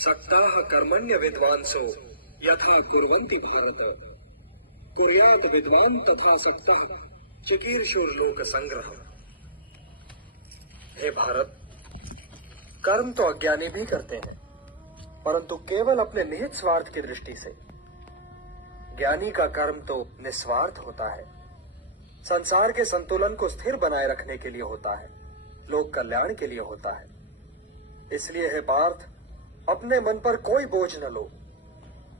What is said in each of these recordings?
सक्ताः कर्मण्य विद्वांसो यथा कुर्वन्ति भारत कुर्यात् विद्वान तथा सक्ताः चिकीर्षुर्लोक संग्रह। हे भारत, कर्म तो अज्ञानी भी करते हैं, परंतु केवल अपने निहित स्वार्थ की दृष्टि से। ज्ञानी का कर्म तो निस्वार्थ होता है, संसार के संतुलन को स्थिर बनाए रखने के लिए होता है, लोक कल्याण के लिए होता है। इसलिए हे पार्थ, अपने मन पर कोई बोझ न लो,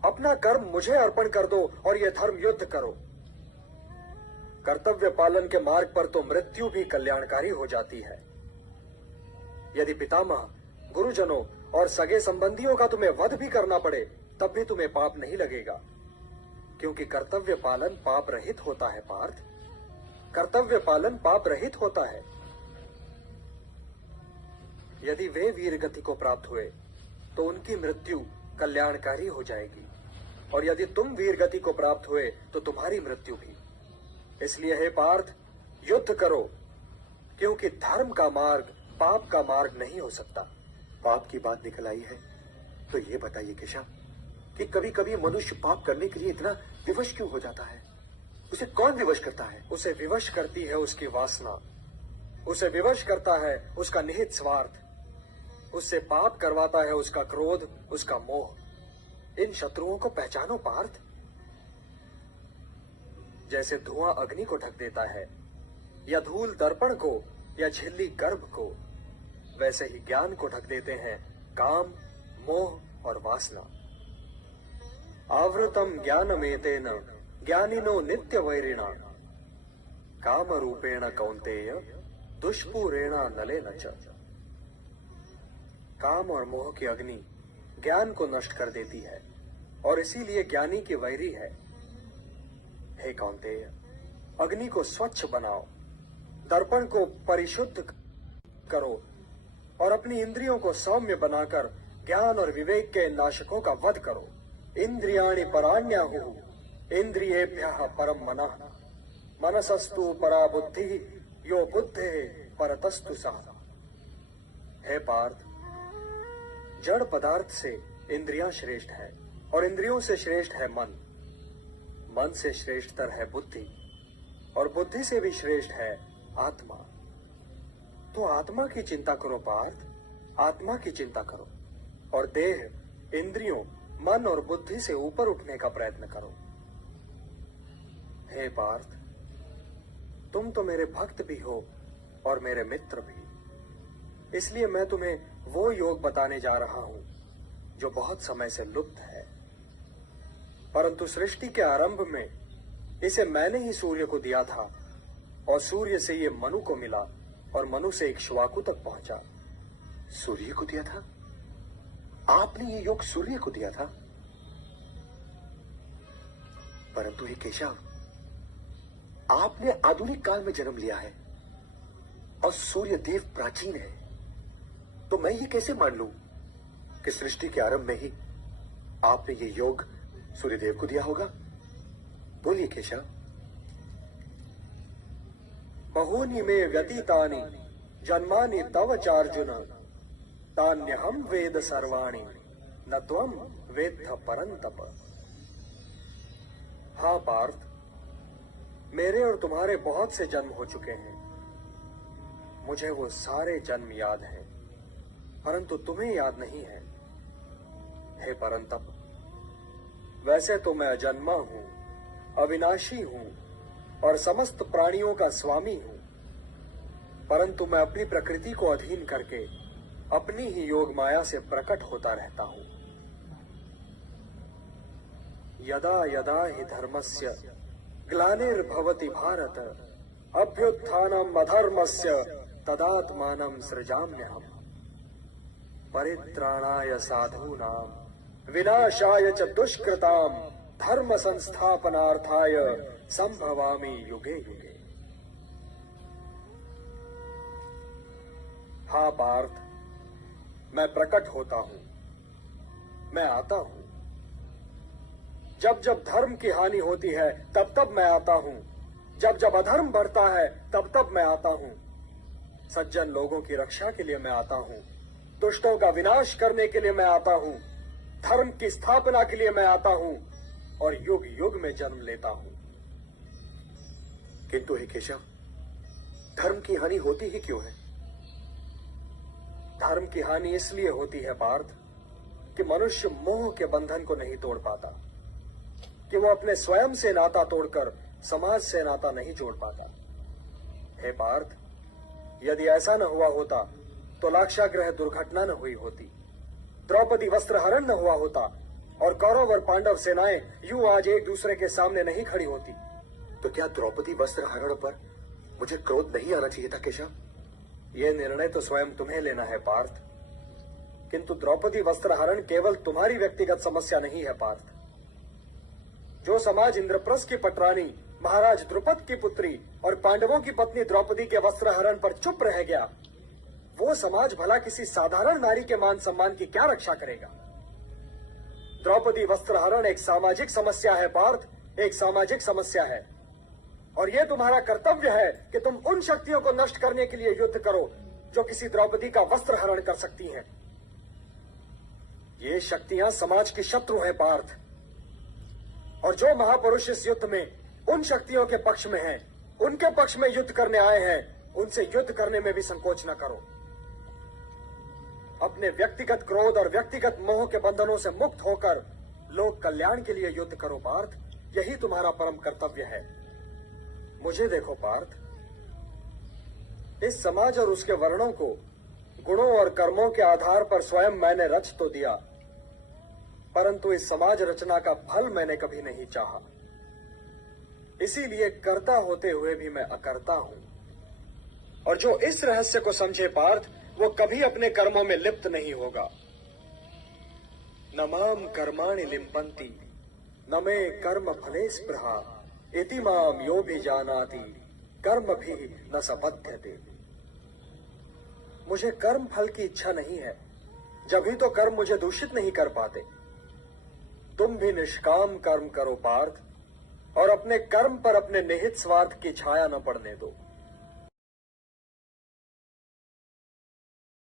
अपना कर्म मुझे अर्पण कर दो और यह धर्म युद्ध करो। कर्तव्य पालन के मार्ग पर तो मृत्यु भी कल्याणकारी हो जाती है। यदि पितामह, गुरुजनों और सगे संबंधियों का तुम्हें वध भी करना पड़े, तब भी तुम्हें पाप नहीं लगेगा, क्योंकि कर्तव्य पालन पाप रहित होता है। पार्थ, कर्तव्य पालन पाप रहित होता है। यदि वे वीर गति को प्राप्त हुए तो उनकी मृत्यु कल्याणकारी हो जाएगी, और यदि तुम वीर गति को प्राप्त हुए तो तुम्हारी मृत्यु भी। इसलिए हे पार्थ, युद्ध करो, क्योंकि धर्म का मार्ग पाप का मार्ग नहीं हो सकता। पाप की बात निकल आई है तो ये बताइए केशव कि कभी कभी मनुष्य पाप करने के लिए इतना विवश क्यों हो जाता है? उसे कौन विवश करता है? उसे विवश करती है उसकी वासना, उसे विवश करता है उसका निहित स्वार्थ, उससे पाप करवाता है उसका क्रोध, उसका मोह। इन शत्रुओं को पहचानो पार्थ। जैसे धुआं अग्नि को ढक देता है, या धूल दर्पण को, या झिल्ली गर्भ को, वैसे ही ज्ञान को ढक देते हैं काम, मोह और वासना। आवृतम ज्ञानमेतेन ज्ञानिनो नित्य वैरिणा काम रूपेण कौन्तेय दुष्पूरेणा नलेन च। काम और मोह की अग्नि ज्ञान को नष्ट कर देती है, और इसीलिए ज्ञानी की वैरी है। हे कौन्तेय, अग्नि को स्वच्छ बनाओ, दर्पण को परिशुद्ध करो, और अपनी इंद्रियों को सौम्य बनाकर ज्ञान और विवेक के नाशकों का वध करो। इंद्रियाणि पराण्याहुः इंद्रियेभ्यः परम मनः मनसस्तु परा बुद्धि यो बुद्धेः परतस्तु सः। हे पार्थ, जड़ पदार्थ से इंद्रियां श्रेष्ठ है, और इंद्रियों से श्रेष्ठ है मन, मन से श्रेष्ठतर है बुद्धि, और बुद्धि से भी श्रेष्ठ है आत्मा। तो आत्मा की चिंता करो पार्थ, आत्मा की चिंता करो, और देह, इंद्रियों, मन और बुद्धि से ऊपर उठने का प्रयत्न करो। हे पार्थ, तुम तो मेरे भक्त भी हो और मेरे मित्र भी, इसलिए मैं तुम्हें वो योग बताने जा रहा हूं जो बहुत समय से लुप्त है। परंतु सृष्टि के आरंभ में इसे मैंने ही सूर्य को दिया था, और सूर्य से ये मनु को मिला, और मनु से इक्ष्वाकु तक पहुंचा। सूर्य को दिया था? आपने ये योग सूर्य को दिया था? परंतु हे केशव, आपने आधुनिक काल में जन्म लिया है और सूर्य देव प्राचीन है, तो मैं ये कैसे मान लूं कि सृष्टि के आरंभ में ही आपने ये योग सूर्यदेव को दिया होगा? बोलिए केशव। बहूनि मे व्यतीतानि जन्मानि तव चार्जुन तान्यहं वेद सर्वाणि न त्वं वेत्थ परंतप। हाँ पार्थ, मेरे और तुम्हारे बहुत से जन्म हो चुके हैं, मुझे वो सारे जन्म याद हैं, परंतु तुम्हें याद नहीं है। हे परंतप, वैसे तो मैं अजन्मा हूं, अविनाशी हूं और समस्त प्राणियों का स्वामी हूं, परंतु मैं अपनी प्रकृति को अधीन करके अपनी ही योग माया से प्रकट होता रहता हूं। यदा यदा हि धर्मस्य ग्लानिर्भवति भारत अभ्युत्थानम् अधर्मस्य तदात्मानं सृजाम्यहम् परित्राणाय साधूनां विनाशाय च दुष्कृतां धर्म संस्थापनार्थाय संभवामि युगे युगे। हाँ पार्थ, मैं प्रकट होता हूं, मैं आता हूं। जब जब धर्म की हानि होती है तब तब मैं आता हूं, जब जब अधर्म बढ़ता है तब तब मैं आता हूं। सज्जन लोगों की रक्षा के लिए मैं आता हूं, दुष्टों का विनाश करने के लिए मैं आता हूं, धर्म की स्थापना के लिए मैं आता हूं और युग युग में जन्म लेता हूं। किंतु हे केशव, धर्म की हानि होती ही क्यों है? धर्म की हानि इसलिए होती है पार्थ कि मनुष्य मोह के बंधन को नहीं तोड़ पाता, कि वो अपने स्वयं से नाता तोड़कर समाज से नाता नहीं जोड़ पाता। हे पार्थ, यदि ऐसा न हुआ होता तो लाक्षागृह दुर्घटना न हुई होती, द्रौपदी वस्त्रहरण न हुआ होता और कौरव और पांडव सेनाएं यूं आज एक दूसरे के सामने नहीं खड़ी होती। तो क्या द्रौपदी वस्त्र हरण पर मुझे क्रोध नहीं आना चाहिए था केशव? यह निर्णय तो स्वयं तुम्हें लेना है पार्थ, किंतु द्रौपदी वस्त्रहरण केवल तुम्हारी व्यक्तिगत समस्या नहीं है पार्थ। जो समाज इंद्रप्रस्थ की पटरानी महाराज द्रुपद की पुत्री और पांडवों की पत्नी द्रौपदी के वस्त्रहरण पर चुप रह गया, वो समाज भला किसी साधारण नारी के मान सम्मान की क्या रक्षा करेगा? द्रौपदी वस्त्रहरण एक सामाजिक समस्या है पार्थ, एक सामाजिक समस्या है, और यह तुम्हारा कर्तव्य है कि तुम उन शक्तियों को नष्ट करने के लिए युद्ध करो जो किसी द्रौपदी का वस्त्र हरण कर सकती हैं। ये शक्तियां समाज की शत्रु हैं पार्थ, और जो महापुरुष इस युद्ध में उन शक्तियों के पक्ष में हैं, उनके पक्ष में युद्ध करने आए हैं, उनसे युद्ध करने में भी संकोच न करो। अपने व्यक्तिगत क्रोध और व्यक्तिगत मोह के बंधनों से मुक्त होकर लोक कल्याण के लिए युद्ध करो पार्थ, यही तुम्हारा परम कर्तव्य है। मुझे देखो पार्थ, इस समाज और उसके वर्णों को गुणों और कर्मों के आधार पर स्वयं मैंने रच तो दिया, परंतु इस समाज रचना का फल मैंने कभी नहीं चाहा। इसीलिए कर्ता होते हुए भी मैं अकर्ता हूं, और जो इस रहस्य को समझे पार्थ, वो कभी अपने कर्मों में लिप्त नहीं होगा। न माम कर्माणि लिम्पन्ति न मे कर्म फले स्पृहा इति माम यो भी जानाति कर्म भी न सपद्यते। मुझे कर्म फल की इच्छा नहीं है, जब ही तो कर्म मुझे दूषित नहीं कर पाते। तुम भी निष्काम कर्म करो पार्थ, और अपने कर्म पर अपने निहित स्वार्थ की छाया न पड़ने दो।